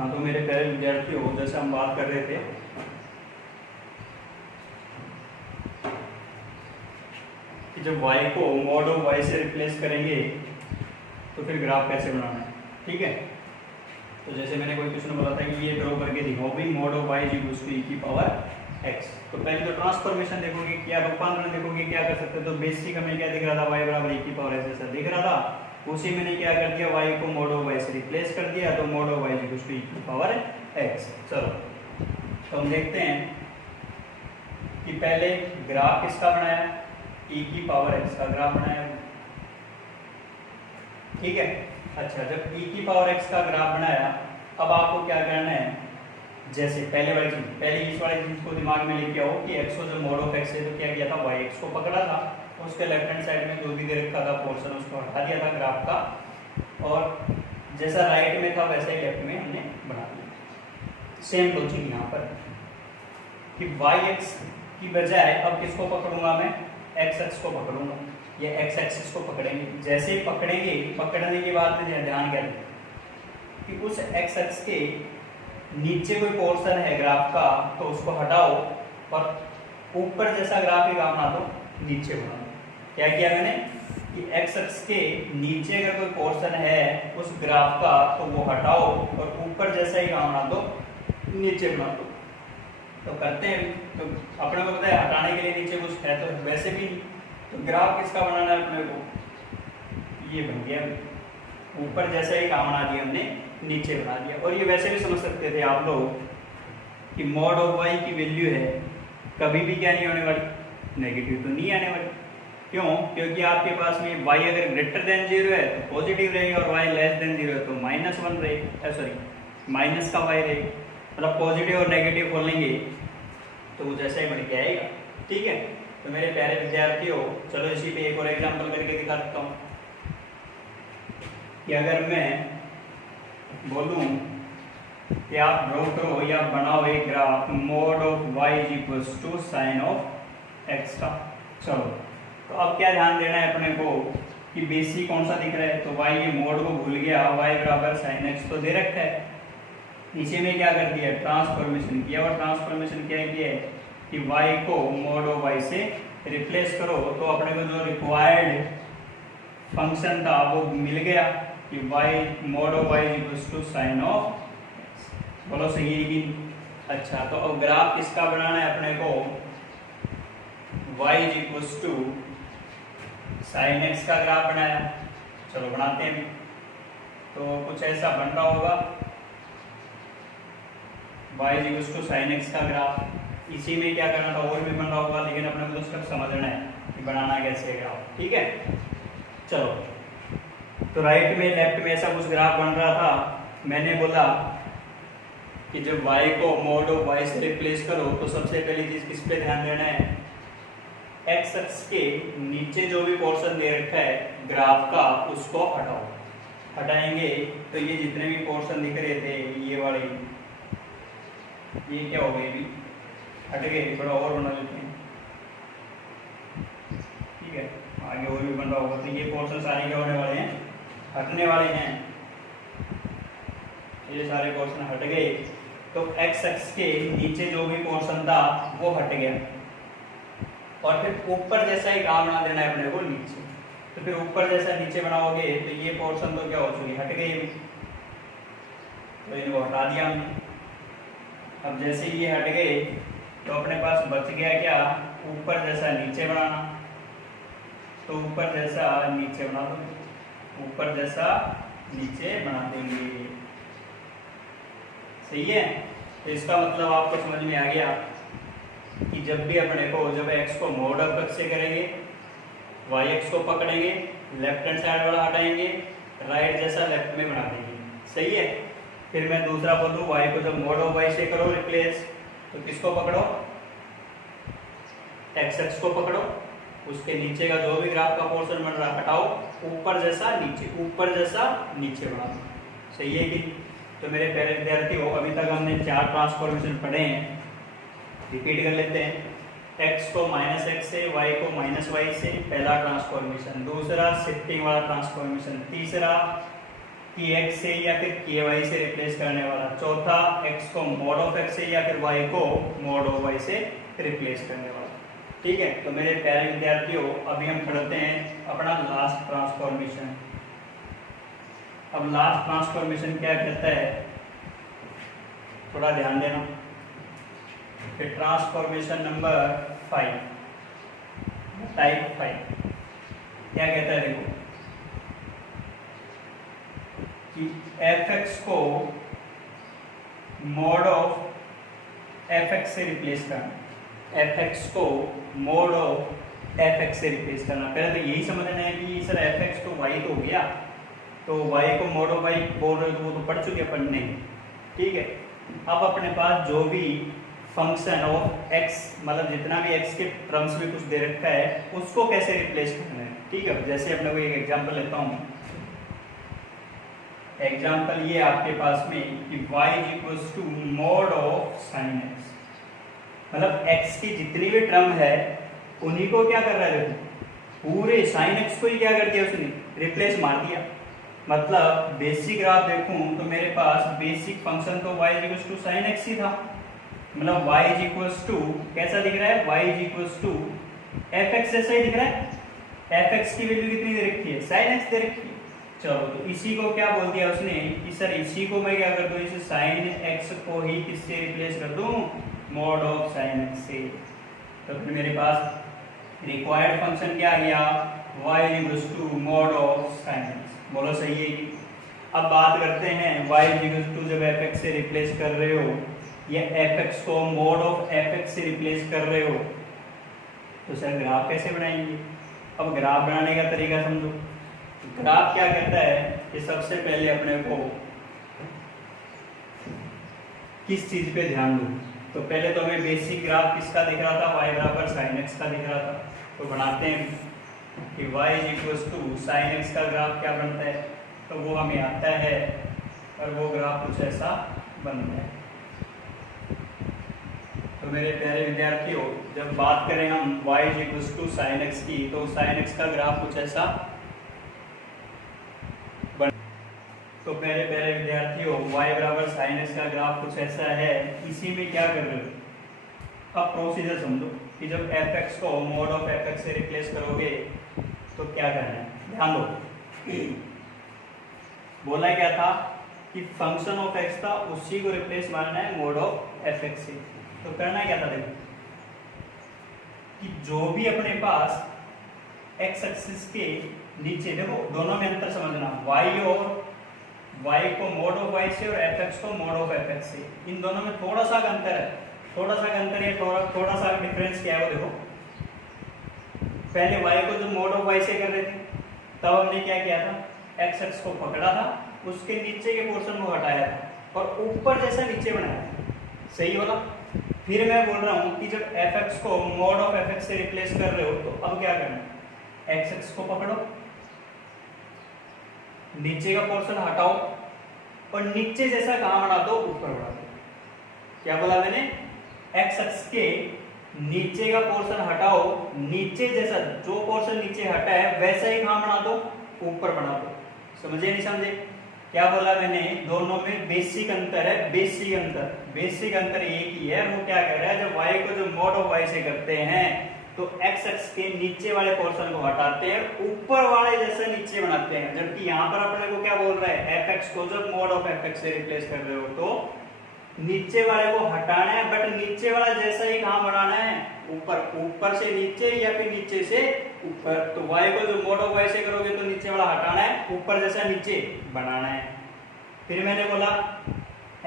हाँ, तो मेरे प्यारे विद्यार्थियों, जैसे हम बात कर रहे थे कि जब y को मॉड ऑफ y से रिप्लेस करेंगे तो फिर ग्राफ कैसे बनाना है। ठीक है, तो जैसे मैंने कोई क्वेश्चन बोला था कि ये ड्रॉ करके दिखाओ भी mod of y equals to e की पावर x। तो पहले तो ट्रांसफॉर्मेशन देखोगे, क्या रूपांतरण देखोगे, क्या कर सकते हो। तो बेसिक हमें क्या दिख रहा था, y बराबर e की पावर x ऐसा दिख रहा था। उसी मैंने क्या कर दिया, y को मॉड ऑफ y से रिप्लेस कर दिया, तो mod of y equals to e की पावर x। चलो तो हम देखते हैं कि पहले ग्राफ किसका बनाया, e की पावर x का ग्राफ बनाया। ठीक है, अच्छा, जब e की पावर x का ग्राफ बनाया, अब आपको क्या करना है, जैसे पहले वाली चीज, पहले इस वाली चीज को दिमाग में लेके आओ कि x को जब मॉड ऑफ x है तो क्या किया था, y x को पकड़ा था, उसके लेफ्ट हैंड साइड में जो भी दे रखा था पोर्शन उसको हटा दिया था ग्राफ का, और जैसा राइट में था वैसा ही लेफ्ट में हमने बना दिया। सेम लॉजिक यहाँ पर कि y x की बजाय अब किसको पकड़ूंगा मैं, x x को पकड़ूंगा, ये x एक्सिस को पकड़ेंगे। जैसे ही पकड़ेंगे, पकड़ने के बाद में ध्यान क्या कि उस x एक्सिस के नीचे कोई पोर्शन है ग्राफ का तो उसको हटाओ, और ऊपर जैसा ग्राफ ही बना दो, नीचे बना दो। क्या किया मैंने कि x एक्सिस के नीचे अगर कोई पोर्शन है उस ग्राफ का तो वो हटाओ, और ऊपर जैसा ही बना दो, नीचे बना दो। तो करते हैं, तो अपने को पता है हटाने के लिए नीचे कुछ है, तो वैसे भी तो ग्राफ किसका बनाना है अपने को, ये बन गया, ऊपर जैसा ही काम बना दिया हमने, नीचे बना दिया। और ये वैसे भी समझ सकते थे आप लोग कि मॉड ऑफ y की वैल्यू है कभी भी क्या नहीं होने वाली, नेगेटिव तो नहीं आने वाली। क्यों, क्योंकि आपके पास में y अगर ग्रेटर देन 0 है तो पॉजिटिव रहेगी, और y लेस देन 0 है तो -1 रहेगी, सॉरी माइनस का y रहेगी। मतलब पॉजिटिव और नेगेटिव खोलेंगे तो वो जैसा ही बढ़ के आएगा। ठीक है, तो मेरे प्यारे विद्यार्थियों, चलो इसी पे एक और एग्जांपल करके दिखा देता हूँ कि अगर मैं बोलूं कि आप ड्रॉ करो या बनाओ एक graph mod of y equals to sine of x का। चलो तो अब क्या ध्यान देना है अपने को कि बेसिक कौन सा दिख रहा है, तो y ये मोड को भूल गया, y बराबर साइन x तो दे रखा है। नीचे में क्या कर दिया, ट्रांसफॉर्मेशन किया, और ट्रांसफॉर्मेशन क्या किया है कि y को मोड ऑफ y से रिप्लेस करो, तो अपने को जो रिक्वायर्ड फंक्शन था वो मिल गया कि y mod of y equals to sine of x। बोलो सही है कि। अच्छा, तो अब ग्राफ किसका बनाना है अपने को, y equals to sine x का ग्राफ बनाया। चलो बनाते हैं, तो कुछ ऐसा बन रहा होगा, y equals to sine x का ग्राफ। इसी में क्या करना था, और भी बन रहा होगा, लेकिन अपने को तो सिर्फ समझना है कि बनाना कैसे है ग्राफ। ठीक है, चलो तो राइट में लेफ्ट में ऐसा कुछ ग्राफ बन रहा था। मैंने बोला कि जब y को मोड ऑफ y से रिप्लेस करो तो सबसे पहली चीज किस पे ध्यान देना है, x एक्सिस के नीचे जो भी पोर्शन दे रखा है ग्राफ का उसको हटाओ। हटाएंगे तो ये जितने भी पोर्शन दिख रहे थे, ये वाले, ये क्या हो गए, भी हट गए। थोड़ा और बना लेते हैं, ठीक है, आगे और भी बन रहा होगा। तो ये पोर्शन सारे क्या होने वाले हैं, हटने वाले हैं। ये सारे पोर्शन हट गए, तो x एक्सिस के नीचे जो भी पोर्शन था वो हट गया, और फिर ऊपर जैसा ही काम बना देना है अपने को, नीचे। तो फिर ऊपर जैसा नीचे बनाओगे तो ये पोर्शन तो क्या हो चुकी, हट गए, तो इनको हटा दिया हमने। अब जैसे ये हट गए तो अपने पास बच गया क्या, ऊपर जैसा नीचे बनाना। तो ऊपर जैसा नीचे बना दो, ऊपर जैसा नीचे बना देंगे। सही है, तो इसका मतलब आपको समझ में आ गया कि जब भी अपने को, जब x को मोड ऑफ x से करेंगे, y x को पकड़ेंगे, लेफ्ट हैंड साइड वाला हटाएंगे, राइट जैसा लेफ्ट में बना देंगे। सही है, फिर मैं दूसरा बोलूँ, y को जब मोड ऑफ y से करो रिप्लेस, तो किसको पकड़ो, x x को पकड़ो, उसके नीचे का जो भी ग्राफ का पोर्शन बन रहा हटाओ, ऊपर जैसा नीचे, ऊपर जैसा नीचे बना दो। सही है कि। तो मेरे प्यारे विद्यार्थियों, अभी तक हमने 4 ट्रांसफॉर्मेशन पढ़े हैं, रिपीट कर लेते हैं। x को -x से, y को -y से, पहला ट्रांसफॉर्मेशन। दूसरा शिफ्टिंग वाला ट्रांसफॉर्मेशन। तीसरा कि x से या फिर ky से रिप्लेस करने वाला, चौथा x को मोड ऑफ x से या फिर y को मोड ऑफ y से रिप्लेस करने वाला। ठीक है, तो मेरे प्यारे विद्यार्थियों अभी हम पढ़ते हैं अपना लास्ट ट्रांसफॉर्मेशन। अब लास्ट ट्रांसफॉर्मेशन क्या कहता है, थोड़ा ध्यान देना। फिर ट्रांसफॉर्मेशन नंबर 5, टाइप 5 क्या कहता है, देखो कि fx को मोड ऑफ fx से रिप्लेस करना, fx को मोड ऑफ fx से रिप्लेस करना। पहले तो यही समझना है कि सर fx तो y तो हो गया, तो y को मोड ऑफ y बोल रहे हो तो वो तो पढ़ चुके पढ़ने। ठीक है, अब अपने पास जो भी फंक्शन ऑफ x, मतलब जितना भी x के टर्म्स में कुछ दे रखा है उसको कैसे रिप्लेस करना है। ठीक है, जैसे अपने को एक एग्जांपल लेता हूँ। एग्जांपल ये आपके पास में कि y equals to mod of sine x, मतलब x की जितनी भी टर्म है उन्हीं को क्या कर रहा है, देखो पूरे साइन x को ही क्या कर दिया उसने, रिप्लेस मार दिया। मतलब बेसिक ग्राफ देखूं तो मेरे पास बेसिक फंक्शन तो y equals to sine x ही था, मतलब y इक्वल्स टू कैसा दिख रहा है, y इक्वल्स टू fx जैसा ही दिख रहा है। fx की वैल्यू कितनी दे रखी है, साइन x दे रखी है। चलो तो इसी को क्या बोल दिया उसने कि सर इसी को मैं क्या कर दूं, इसे साइन x को ही किससे रिप्लेस कर दूं, मोड ऑफ साइन x से। तो फिर मेरे पास रिक्वायर्ड फंक्शन क्या आ गया, y equals to mod of sine x। बोलो सही है कि। अब बात करते हैं y इक्वल्स टू जब fx से रिप्लेस कर रहे हो या fx को मोड ऑफ fx से रिप्लेस कर रहे हो तो सर ग्राफ कैसे बनाएंगे। अब ग्राफ बनाने का तरीका समझो। ग्राफ क्या कहता है कि सबसे पहले अपने को किस चीज पे ध्यान दूं, तो पहले तो हमें बेसिक ग्राफ किसका दिख रहा था, y बराबर साइन x का दिख रहा था। तो बनाते हैं कि y equals to sine x का ग्राफ क्या बनता है, तो वो हमें आता है और वो ग्राफ कुछ ऐसा बनता है। तो मेरे प्यारे विद्यार्थियों जब बात करें हम y equals to sine x की, तो साइन x का ग्राफ कुछ ऐसा तो मेरे प्यारे विद्यार्थियों y बराबर साइन x का ग्राफ कुछ ऐसा है। इसी में क्या कर रहे हो, अब प्रोसीजर समझो कि जब fx को मोड ऑफ fx से रिप्लेस करोगे तो क्या करना है, ध्यान दो। बोला क्या था कि फंक्शन ऑफ x था उसी को रिप्लेस मारना है मोड ऑफ fx से। तो करना क्या था, देखो कि जो भी अपने पास x एक्सिस के नीचे, देखो दोनों में अंतर समझना, y और y को मोड ऑफ y से और fx को मोड ऑफ fx से, इन दोनों में थोड़ा सा अंतर है। थोड़ा सा अंतर या थोड़ा सा डिफरेंस क्या है वो देखो। पहले y को जो मोड ऑफ y से कर रहे थे तब हमने क्या किया था, x एक्सिस को पकड़ा था, उसके नीचे के पोर्शन को हटाया था और ऊपर जैसा नीचे बनाया था, सही होला। फिर मैं बोल रहा हूँ कि जब fx को मोड ऑफ fx से रिप्लेस कर रहे हो तो अब क्या करना है, x एक्सिस को पकड़ो, नीचे का पोर्शन हटाओ और नीचे जैसा कहां बना दो, ऊपर बढ़ा दो। क्या बोला मैंने, x एक्सिस के नीचे का पोर्शन हटाओ, नीचे जैसा जो पोर्शन नीचे हटा है वैसा ही कहां बना दो, ऊपर बना दो। समझे नहीं समझे, क्या बोला मैंने, दोनों में बेसिक अंतर है। बेसिक अंतर एक ही है, वो क्या कर रहा है, जब y को जो मोड ऑफ y से करते हैं तो x एक्सिस के नीचे वाले पोर्शन को हटाते हैं, ऊपर वाले जैसा नीचे बनाते हैं। जबकि यहाँ पर अपने को क्या बोल रहा है, fx को जब मोड ऑफ fx से रिप्लेस कर रहे हो तो नीचे वाले को हटाना है, बट नीचे वाला जैसा ही कहाँ बनाना है, ऊपर से नीचे या फिर नीचे से ऊपर। तो y को जो मोड ऑफ y से करोगे तो नीचे वाला हटाना है, ऊपर जैसा नीचे बनाना है। फिर मैंने बोला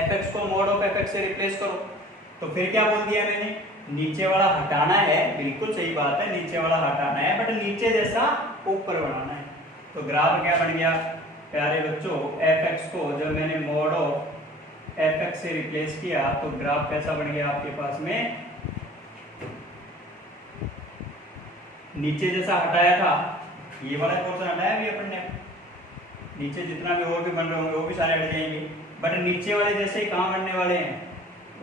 fx को मोड ऑफ fx से रिप्लेस करो, तो फिर क्या बोल दिया मैंने, नीचे वाला हटाना है, बिल्कुल सही बात है, नीचे वाला हटाना है बट नीचे जैसा ऊपर बनाना है। तो ग्राफ क्या बन गया प्यारे बच्चों, fx को जब मैंने मोड ऑफ fx से रिप्लेस किया तो ग्राफ कैसा बन गया आपके पास में, नीचे जैसा हटाया था ये वाला पोर्शन हटाया भी अपन ने, नीचे जितना भी और भी बन रहे होंगे वो भी सारे हट जाएंगे, बट नीचे वाले जैसे ही कहाँ बनने वाले हैं,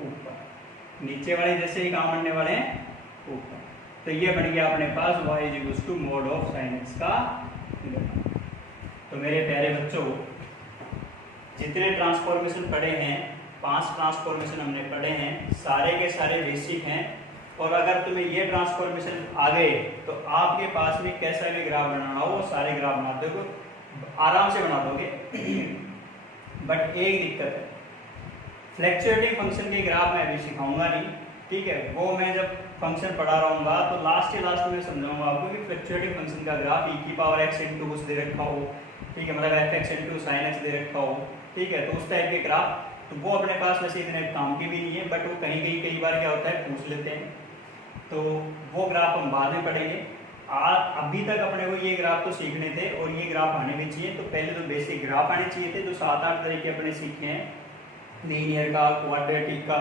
ऊपर। नीचे वाले जैसे ही कहाँ बनने वाले हैं, ऊपर। तो ये बन गया अपने पास y equals to mod of sine x का। तो मेरे प्यारे बच्चों जितने ट्रांसफॉर्मेशन पढ़े हैं, 5 ट्रांसफॉर्मेशन हमने पढ़े हैं, सारे के सारे बेसिक हैं। और अगर तुम्हें ये ट्रांसफॉर्मेशन आ गए तो आपके पास में कैसा भी ग्राफ बनाना हो वो सारे ग्राफ बना दोगे, आराम से बना दोगे। बट एक दिक्कत है, फ्लैक्चुएटिंग फंक्शन के ग्राफ मैं अभी सिखाऊंगा नहीं, ठीक है। वो मैं जब फंक्शन पढ़ा रहूंगा तो लास्ट में समझाऊंगा आपको कि फ्लैक्चुएटिंग फंक्शन का ग्राफ e⁻x इनटू कुछ दे रखा हो, ठीक है, मतलब fx इनटू sin x दे रखा हो, ठीक है, तो उस टाइप के ग्राफ, तो वो अपने पास वैसे इतने काम की भी नहीं है, बट वो कई बार क्या होता है पूछ लेते हैं, तो वो ग्राफ हम बाद में पढ़ेंगे। अभी तक अपने को ये ग्राफ तो सीखने थे और ये ग्राफ आने भी चाहिए। तो पहले तो बेसिक ग्राफ आने चाहिए थे, जो 7-8 तरीके अपने सीखे हैं, लीनियर का, क्वाड्रेटिक का,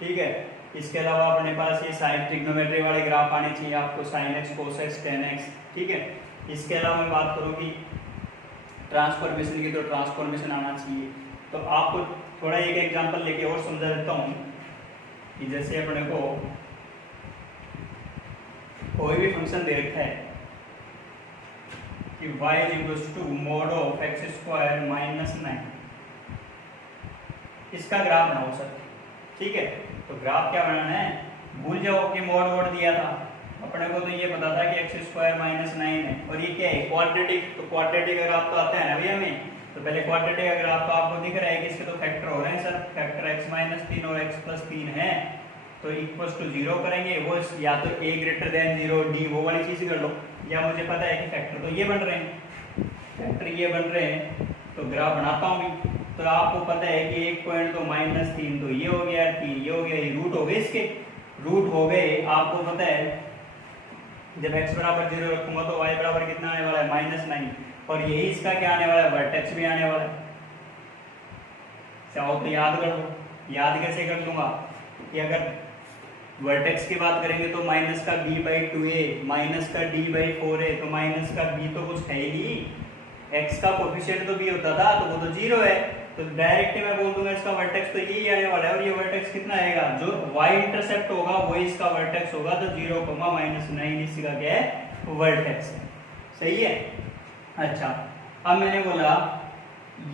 ठीक है। इसके अलावा अपने पास ये साइन ट्रिग्नोमेट्री वाले ग्राफ आने चाहिए आपको, sin x, cos x, tan x, ठीक है। इसके अलावा मैं बात करूँ कि ट्रांसफॉर्मेशन की, तो ट्रांसफॉर्मेशन आना चाहिए। तो आपको थोड़ा एक एग्जांपल लेके और समझा देता हूँ कि जैसे अपने को कोई भी फंक्शन दे रखा है कि y mod of x² - 9, इसका ग्राफ बनाओ सर, ठीक है। तो ग्राफ क्या बनाना है, भूल जाओ कि मोड दिया था अपने को, तो ये पता था कि x² - 9 है, और ये क्या है क्वाड्रेटिक, तो क्वाड्रेटिक का ग्राफ तो आता है ना भैया हमें। तो पहले क्वाड्रेटिक का ग्राफ तो आपको दिख रहा है कि इसके तो फैक्टर हो रहे हैं सर, फैक्टर x - 3 और x + 3 है, तो इक्वल्स टू 0 करेंगे, वो या तो a > 0 d वो वाली चीज कर लो, या मुझे पता है कि फैक्टर तो ये बन रहे हैं, फैक्टर ये बन रहे हैं, तो ग्राफ बनाता हूँ भी। तो आपको पता है कि एक पॉइंट तो -3, तो ये हो गया 3, ये हो गया, ये रूट हो गए, इसके रूट हो गए। आपको पता है जब x = 0 रखूंगा तो y = कितना आने वाला है -9, और यही इसका क्या आने वाला है, वर्टेक्स भी आने वाला है। चाहो तो याद कर लो, याद कैसे कर लूंगा कि अगर वर्टेक्स की बात करेंगे तो माइनस का b/2a, माइनस का d/4a, तो माइनस का b तो कुछ है ही नहीं, x का कोफिशिएंट तो b होता था, तो वो तो 0 है, तो डायरेक्ट मैं बोल दूंगा इसका वर्टेक्स तो यही आने वाला है, और ये वर्टेक्स कितना आएगा, जो y इंटरसेप्ट होगा वही इसका वर्टेक्स होगा, तो 0, -9 इसका क्या है, वर्टेक्स है, सही है। अच्छा, अब मैंने बोला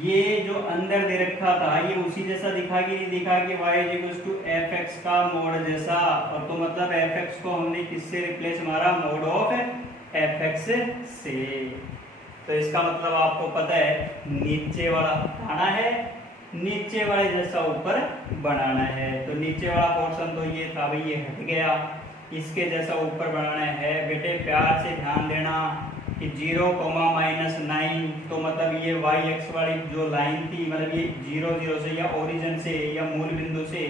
ये जो अंदर दे रखा था ये उसी जैसा दिखा कि नहीं दिखा कि y = fx का मोड जैसा, और तो मतलब fx को हमने किससे रिप्लेस मारा, मोड ऑफ fx से। तो इसका मतलब आपको पता है नीचे वाला आना है, नीचे वाले जैसा ऊपर बनाना है। तो नीचे वाला पोर्शन तो ये था भाई, ये हट गया, इसके जैसा ऊपर बनाना है। बेटे प्यार से ध्यान देना कि 0, -9, तो मतलब ये y-x वाली जो लाइन थी, मतलब ये 0, 0 से या ओरिजिन से या मूल बिंदु से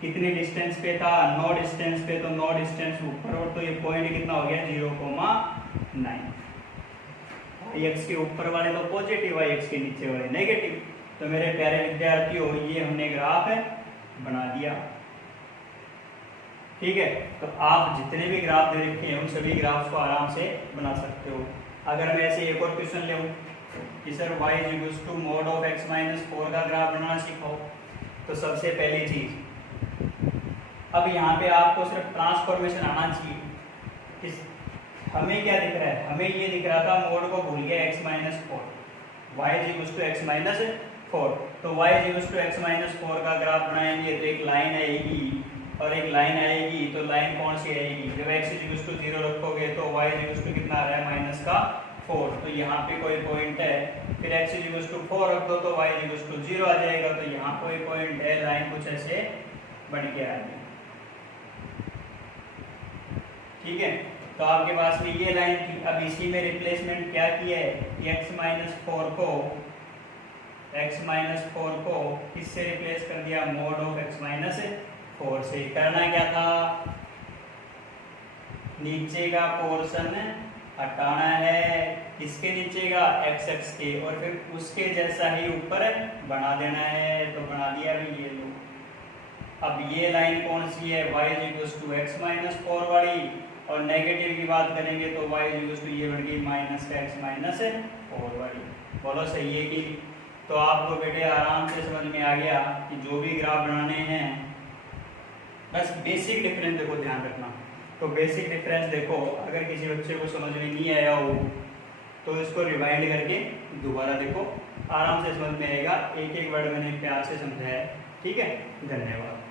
कितने डिस्टेंस पे था, 9 डिस्टेंस पे, तो 9 डिस्टेंस ऊपर, और तो ये पॉइंट कितना हो गया 0,9। y-x के ऊपर वाले तो पॉजिटिव, y-x के नीचे वाले नेगेटिव। तो मेरे प्यारे विद्यार्थियों ये हमने ग्राफ बना दिया, ठीक है। तो आप जितने भी ग्राफ दे रखे हैं उन सभी ग्राफ्स को आराम से बना सकते हो। अगर मैं ऐसे एक और क्वेश्चन ले कि sir y = mod of x - 4 का ग्राफ बनाना सिखाओ, तो सबसे पहली चीज, अब यहाँ पे आपको सिर्फ ट्रांसफॉर्मेशन आना चाहिए। हमें क्या दिख रहा है, हमें ये दिख रहा था मोड को भूल गया x - 4, y = x - 4, तो y = x - 4 का ग्राफ बनाएंगे तो एक लाइन आएगी और एक लाइन आएगी, तो लाइन कौन सी आएगी, जब x = 0 रखोगे तो y = कितना आ रहा है -4, तो यहाँ पे कोई पॉइंट है, फिर x = 4 रख दो तो y = 0 आ जाएगा, तो यहाँ कोई पॉइंट है, लाइन कुछ ऐसे बन के आएगी, ठीक है। तो आपके पास में ये लाइन थी, अब इसी में रिप्लेसमेंट क्या किया है कि x - 4 को किससे रिप्लेस कर दिया, मोड ऑफ x - 4 से। करना क्या था, नीचे का पोर्शन हटाना है, किसके नीचे का, x के, और फिर उसके जैसा ही ऊपर बना देना है, तो बना दिया भी ये लो। अब ये लाइन कौन सी है, y = x - 4 वाली, और नेगेटिव की बात करेंगे तो y = ये बढ़ गई -x - 4 वाली। बोलो सही है कि। तो आपको बेटे आराम से समझ में आ गया कि जो भी ग्राफ बनाने हैं, बस बेसिक डिफरेंस देखो, ध्यान रखना। तो बेसिक डिफरेंस देखो, अगर किसी बच्चे को समझ में नहीं आया हो तो इसको रिवाइंड करके दोबारा देखो, आराम से समझ में आएगा। एक एक वर्ड मैंने प्यार से समझाया है। ठीक है, धन्यवाद।